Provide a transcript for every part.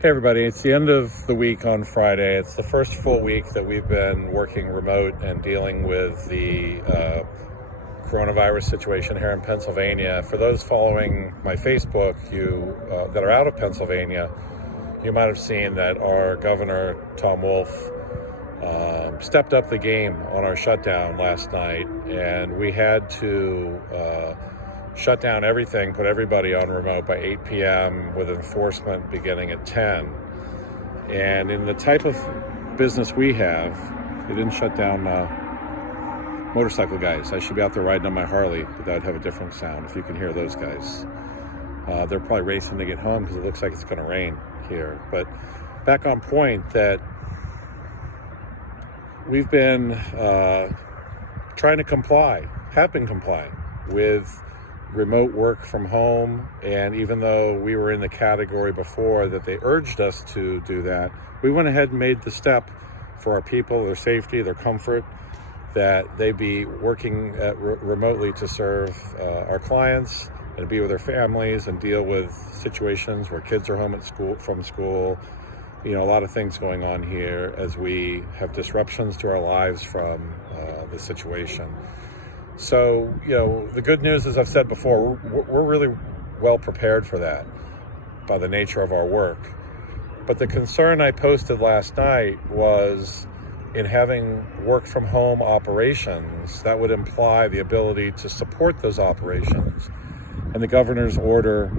Hey everybody, it's the end of the week on Friday. It's the first full week that we've been working remote and dealing with the coronavirus situation here in Pennsylvania. For those following my Facebook, that are out of Pennsylvania, you might have seen that our governor, Tom Wolf, stepped up the game on our shutdown last night, and we had to shut down everything, put everybody on remote by 8 p.m. with enforcement beginning at 10. And in the type of business we have, they didn't shut down motorcycle guys. I should be out there riding on my Harley, but that would have a different sound if you can hear those guys. They're probably racing to get home because it looks like it's going to rain here. But back on point, that we've been trying to have been complying with remote work from home. And even though we were in the category before that they urged us to do that, we went ahead and made the step for our people, their safety, their comfort, that they be working remotely to serve our clients and be with their families and deal with situations where kids are home from school. A lot of things going on here as we have disruptions to our lives from the situation. So, the good news, as I've said before, we're really well prepared for that by the nature of our work. But the concern I posted last night was in having work from home operations, that would imply the ability to support those operations. And the governor's order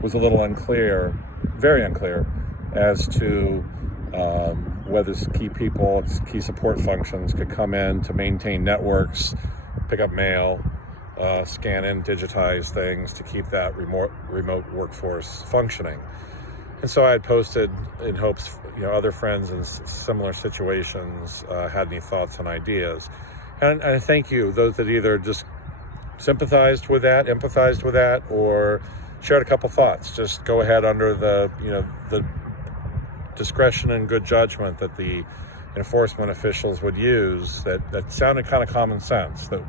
was a little unclear, very unclear, as to whether key support functions could come in to maintain networks, pick up mail, scan in, digitize things to keep that remote workforce functioning. And so I had posted in hopes, other friends in similar situations had any thoughts and ideas. And I thank you, those that either just sympathized with that, empathized with that, or shared a couple thoughts. Just go ahead under the discretion and good judgment that the enforcement officials would use that sounded kind of common sense. That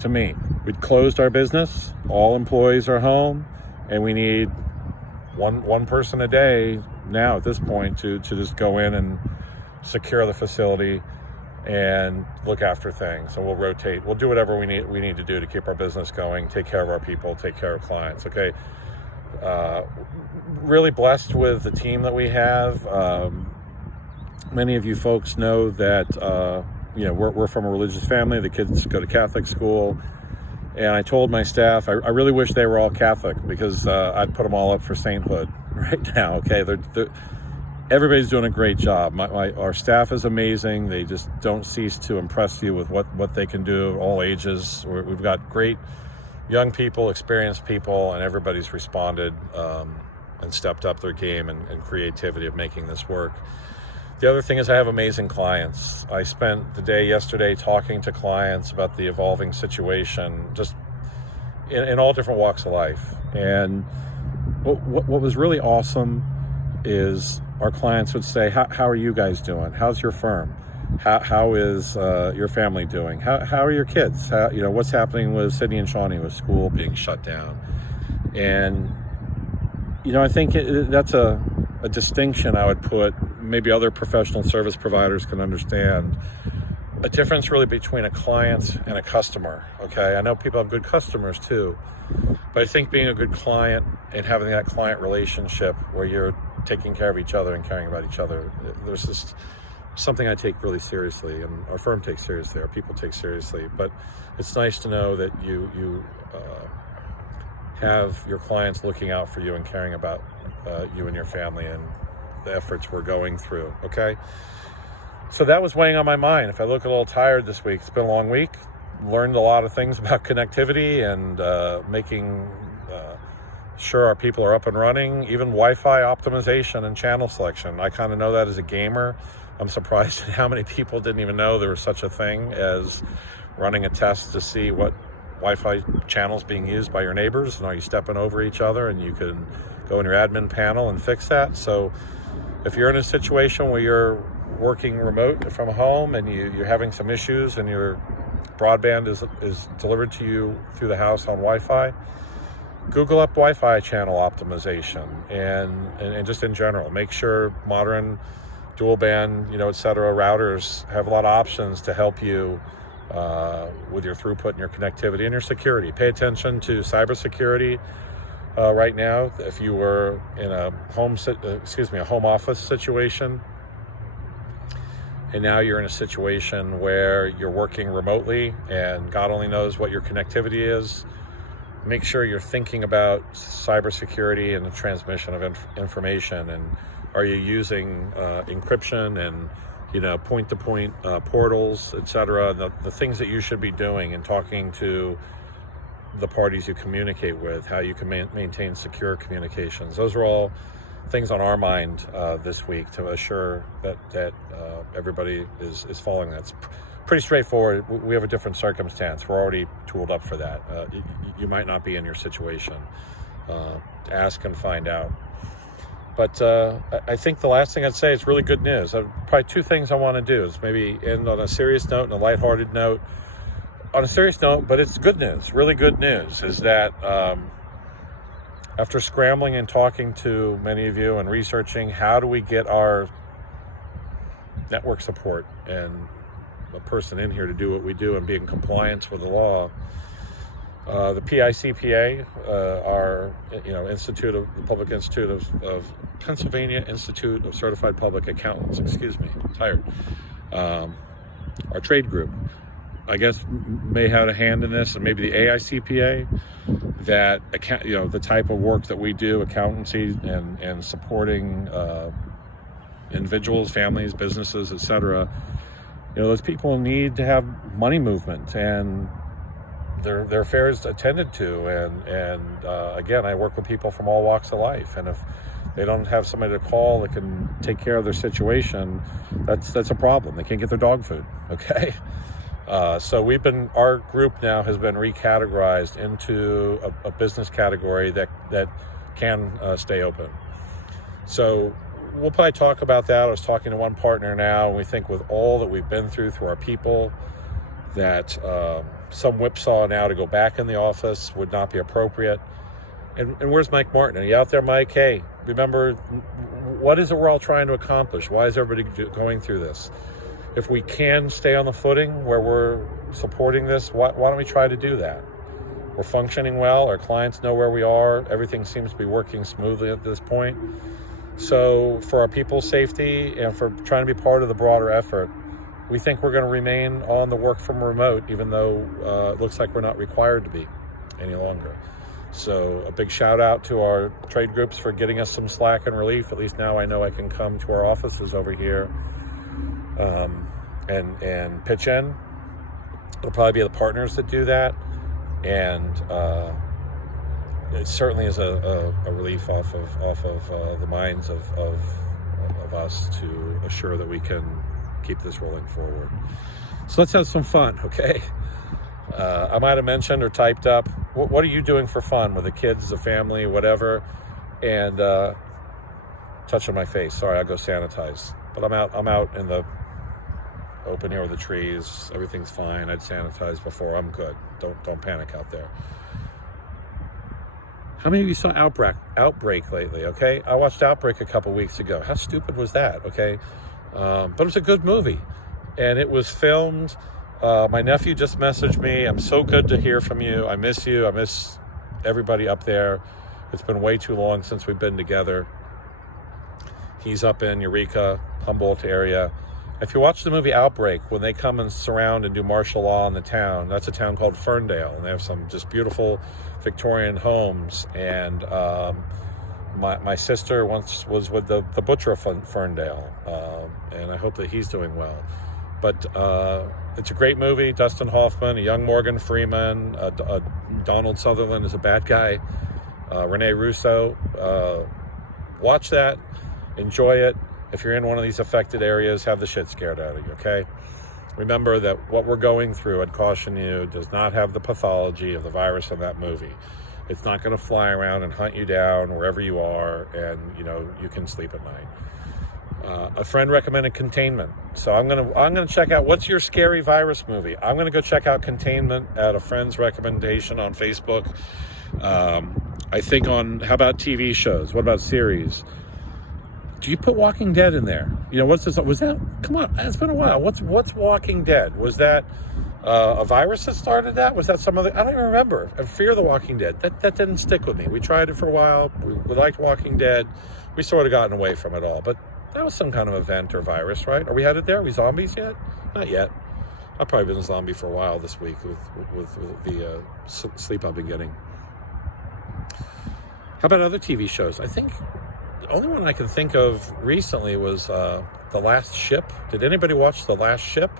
to me, we'd closed our business, all employees are home, and we need one person a day now at this point to just go in and secure the facility and look after things. And we'll rotate. We'll do whatever we need to do to keep our business going, take care of our people, take care of clients. Okay. Really blessed with the team that we have. Many of you folks know that we're from a religious family. The kids go to Catholic school, and I told my staff I really wish they were all Catholic because I'd put them all up for sainthood right now. Okay, everybody's doing a great job. Our staff is amazing. They just don't cease to impress you with what they can do, all ages. We've got great young people, experienced people, and everybody's responded and stepped up their game and creativity of making this work. The other thing is I have amazing clients. I spent the day yesterday talking to clients about the evolving situation, just in all different walks of life. And what was really awesome is our clients would say, how are you guys doing? How's your firm? How is your family doing? How are your kids? What's happening with Sydney and Shawnee with school being shut down? And, I think that's a distinction I would put, maybe other professional service providers can understand, a difference really between a client and a customer, okay? I know people have good customers too, but I think being a good client and having that client relationship where you're taking care of each other and caring about each other, there's just something I take really seriously, and our firm takes seriously, our people take seriously. But it's nice to know that you have your clients looking out for you and caring about you and your family and the efforts we're going through, okay? So that was weighing on my mind. If I look a little tired this week, it's been a long week. Learned a lot of things about connectivity and making sure our people are up and running, even Wi-Fi optimization and channel selection. I kind of know that as a gamer. I'm surprised at how many people didn't even know there was such a thing as running a test to see what Wi-Fi channels being used by your neighbors, and are you stepping over each other, and you can go in your admin panel and fix that. So if you're in a situation where you're working remote from home and you're having some issues and your broadband is delivered to you through the house on Wi-Fi, Google up Wi-Fi channel optimization and just in general, make sure modern dual band, et cetera, routers have a lot of options to help you with your throughput and your connectivity and your security. Pay attention to cybersecurity right now. If you were in a home office situation, and now you're in a situation where you're working remotely and God only knows what your connectivity is, make sure you're thinking about cybersecurity and the transmission of information. And are you using encryption and point-to-point portals, etc.? The things that you should be doing and talking to the parties you communicate with, how you can maintain secure communications. Those are all things on our mind this week to assure that everybody is following that. It's pretty straightforward. We have a different circumstance. We're already tooled up for that. You might not be in your situation. Ask and find out. But I think the last thing I'd say is really good news. Probably two things I want to do is maybe end on a serious note and a lighthearted note. On a serious note, but it's good news, really good news, is that after scrambling and talking to many of you and researching how do we get our network support and a person in here to do what we do and be in compliance with the law, the PICPA, our Public Institute of Pennsylvania Institute of Certified Public Accountants, our trade group, I guess, may have a hand in this, and maybe the AICPA, that the type of work that we do, accountancy and supporting individuals, families, businesses, etc. Those people need to have money movement and their affairs attended to. And again, I work with people from all walks of life, and if they don't have somebody to call that can take care of their situation, that's a problem. They can't get their dog food. Okay. So our group now has been recategorized into a business category that can stay open. So we'll probably talk about that. I was talking to one partner now, and we think with all that we've been through our people, that some whipsaw now to go back in the office would not be appropriate. And where's Mike Martin? Are you out there, Mike? Hey, remember, what is it we're all trying to accomplish? Why is everybody going through this? If we can stay on the footing where we're supporting this, why don't we try to do that? We're functioning well. Our clients know where we are. Everything seems to be working smoothly at this point. So for our people's safety and for trying to be part of the broader effort, we think we're going to remain on the work from remote, even though it looks like we're not required to be any longer. So a big shout out to our trade groups for getting us some slack and relief. At least now I know I can come to our offices over here and pitch in. It'll probably be the partners that do that, and it certainly is a relief off of the minds of us to assure that we can keep this rolling forward. So let's have some fun, okay? I might have mentioned or typed up, what are you doing for fun with the kids, the family, whatever, and touching my face. Sorry, I'll go sanitize. But I'm out in the open here with the trees. Everything's fine. I'd sanitized before. I'm good. Don't panic out there. How many of you saw Outbreak lately? Okay, I watched Outbreak a couple weeks ago. How stupid was that? Okay, but it was a good movie, and it was filmed. My nephew just messaged me. I'm so good to hear from you. I miss you. I miss everybody up there. It's been way too long since we've been together. He's up in Eureka, Humboldt area. If you watch the movie Outbreak, when they come and surround and do martial law in the town, that's a town called Ferndale, and they have some just beautiful Victorian homes. And my sister once was with the butcher of Ferndale, and I hope that he's doing well. But it's a great movie. Dustin Hoffman, a young Morgan Freeman, Donald Sutherland is a bad guy, Rene Russo. Watch that, enjoy it. If you're in one of these affected areas, have the shit scared out of you, okay? Remember that what we're going through, I'd caution you, does not have the pathology of the virus in that movie. It's not going to fly around and hunt you down wherever you are, and you can sleep at night. A friend recommended Containment, so I'm gonna check out what's your scary virus movie. I'm gonna go check out Containment at a friend's recommendation on Facebook. I think on, how about TV shows? What about series? Do you put Walking Dead in there? You know, what's this? Was that? Come on, it's been a while. What's Walking Dead? Was that a virus that started that? Was that some other? I don't even remember. I Fear the Walking Dead. That didn't stick with me. We tried it for a while. We liked Walking Dead. We sort of gotten away from it all. But that was some kind of event or virus, right? Are we headed there? Are we zombies yet? Not yet. I've probably been a zombie for a while this week with the sleep I've been getting. How about other TV shows? I think the only one I can think of recently was The Last Ship. Did anybody watch The Last Ship?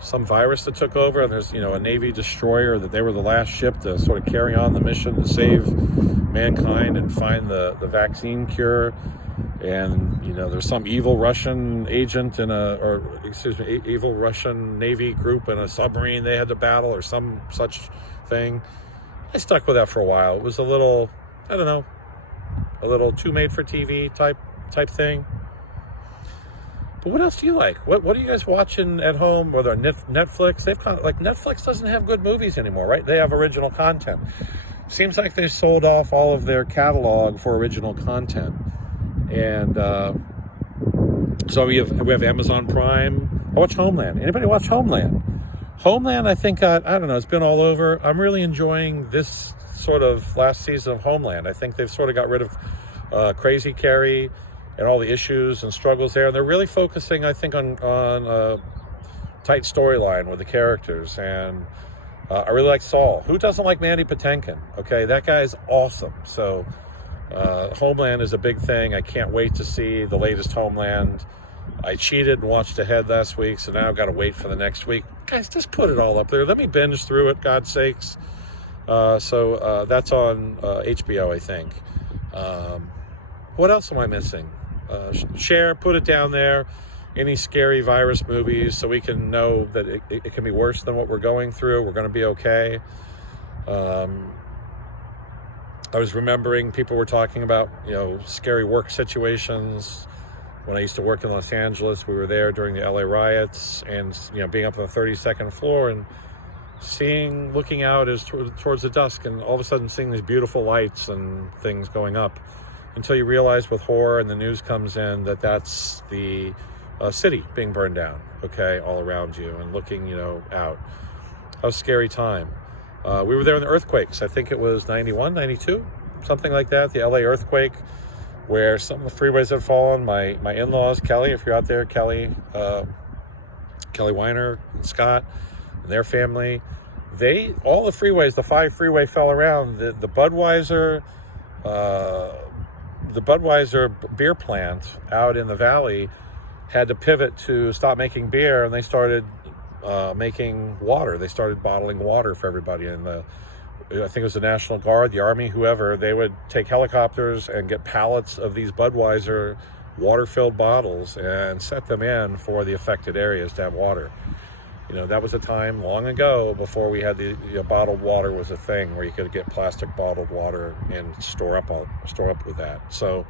Some virus that took over, and there's, a Navy destroyer that they were the last ship to sort of carry on the mission to save mankind and find the vaccine cure. And, there's some evil Russian agent evil Russian Navy group in a submarine they had to battle or some such thing. I stuck with that for a while. It was a little, I don't know, a little too made for TV type thing. But what else do you like? What are you guys watching at home? Whether Netflix, they've Netflix doesn't have good movies anymore, right? They have original content. Seems like they've sold off all of their catalog for original content. And so we have Amazon Prime. I watch Homeland. Anybody watch Homeland? Homeland, I think, I don't know, it's been all over. I'm really enjoying this sort of last season of Homeland. I think they've sort of got rid of Crazy Carrie and all the issues and struggles there. And they're really focusing, I think, on a tight storyline with the characters. And I really like Saul. Who doesn't like Mandy Patinkin? Okay, that guy is awesome. So Homeland is a big thing. I can't wait to see the latest Homeland. I cheated and watched ahead last week, so now I've got to wait for the next week. Guys, just put it all up there. Let me binge through it, God's sakes. So that's on HBO, I think. What else am I missing? Share, put it down there. Any scary virus movies, so we can know that it can be worse than what we're going through. We're going to be okay. I was remembering people were talking about, scary work situations. When I used to work in Los Angeles, we were there during the LA riots, and being up on the 32nd floor and looking out towards the dusk, and all of a sudden seeing these beautiful lights and things going up, until you realize with horror and the news comes in that that's the city being burned down, okay, all around you, and looking, out. That was a scary time. We were there in the earthquakes. I think it was 91, 92, something like that, the LA earthquake, where some of the freeways had fallen. My in-laws, Kelly, if you're out there, Kelly Weiner, and Scott, and their family, all the freeways, the 5 freeway fell around. The Budweiser beer plant out in the valley had to pivot to stop making beer, and they started making water. They started bottling water for everybody. And I think it was the National Guard, the Army, whoever, they would take helicopters and get pallets of these Budweiser water-filled bottles and set them in for the affected areas to have water. That was a time long ago before we had the bottled water was a thing where you could get plastic bottled water and store up with that. So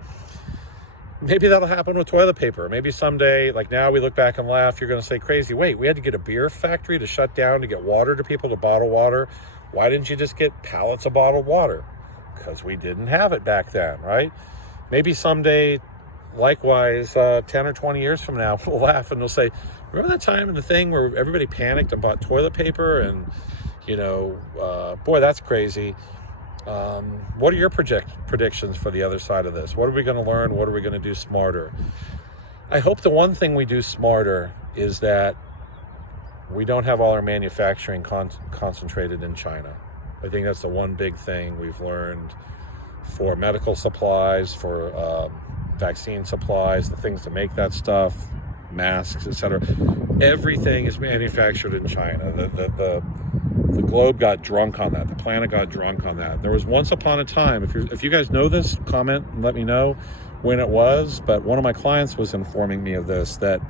maybe that'll happen with toilet paper. Maybe someday, like now we look back and laugh, you're going to say, crazy, wait, we had to get a beer factory to shut down to get water to people, to bottle water. Why didn't you just get pallets of bottled water? Because we didn't have it back then, right? Maybe someday, likewise, 10 or 20 years from now, we'll laugh and we'll say, remember that time in the thing where everybody panicked and bought toilet paper? And, boy, that's crazy. What are your predictions for the other side of this? What are we going to learn? What are we going to do smarter? I hope the one thing we do smarter is that we don't have all our manufacturing concentrated in China. I think that's the one big thing we've learned for medical supplies, for vaccine supplies, the things to make that stuff, masks, etc. Everything is manufactured in China. The globe got drunk on that. The planet got drunk on that. There was once upon a time, if you guys know this, comment and let me know when it was, but one of my clients was informing me of this, that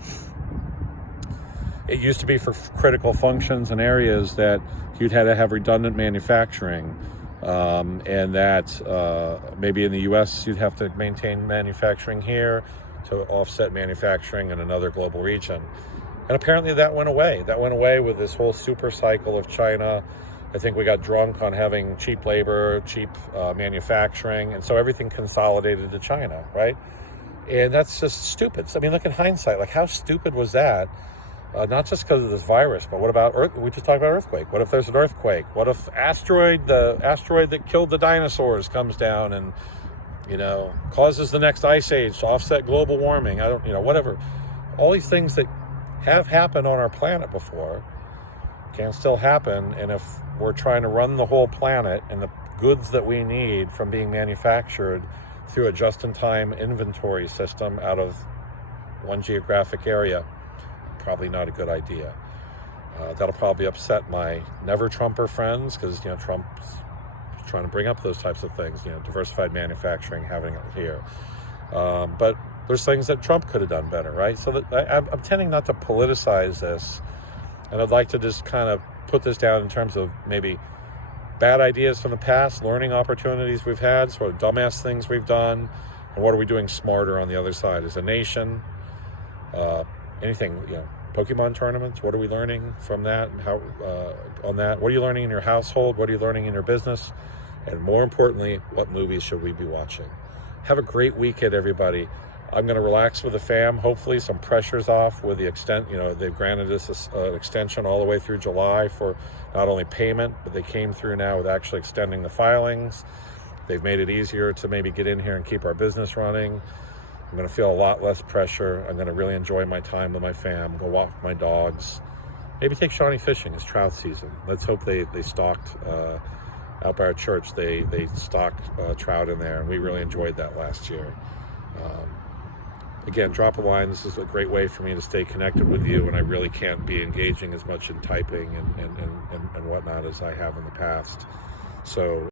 it used to be for critical functions and areas that you'd had to have redundant manufacturing, and that maybe in the U.S. you'd have to maintain manufacturing here to offset manufacturing in another global region. And apparently that went away. That went away with this whole super cycle of China I think we got drunk on having cheap labor, cheap manufacturing, and so everything consolidated to China, right? And that's just stupid. I mean, look at hindsight. Like, how stupid was that? Not just because of this virus, but what about we just talked about earthquake. What if there's an earthquake? What if the asteroid that killed the dinosaurs comes down and, causes the next ice age to offset global warming? Whatever. All these things that have happened on our planet before can still happen. And if we're trying to run the whole planet and the goods that we need from being manufactured through a just-in-time inventory system out of one geographic area, probably not a good idea. That'll probably upset my never-Trumper friends, because Trump's trying to bring up those types of things, diversified manufacturing, having it here. But there's things that Trump could have done better, right? So that I'm tending not to politicize this, and I'd like to just kind of put this down in terms of maybe bad ideas from the past, learning opportunities we've had, sort of dumbass things we've done, and what are we doing smarter on the other side as a nation. Anything, Pokemon tournaments, what are we learning from that, and how on that? What are you learning in your household? What are you learning in your business? And more importantly, what movies should we be watching? Have a great weekend, everybody. I'm going to relax with the fam. Hopefully some pressure's off with the extent, they've granted us an extension all the way through July for not only payment, but they came through now with actually extending the filings. They've made it easier to maybe get in here and keep our business running. I'm going to feel a lot less pressure. I'm going to really enjoy my time with my fam, go walk with my dogs. Maybe take Shawnee fishing. It's trout season. Let's hope they stocked, out by our church, they stocked trout in there, and we really enjoyed that last year. Again, drop a line. This is a great way for me to stay connected with you, and I really can't be engaging as much in typing and whatnot as I have in the past. So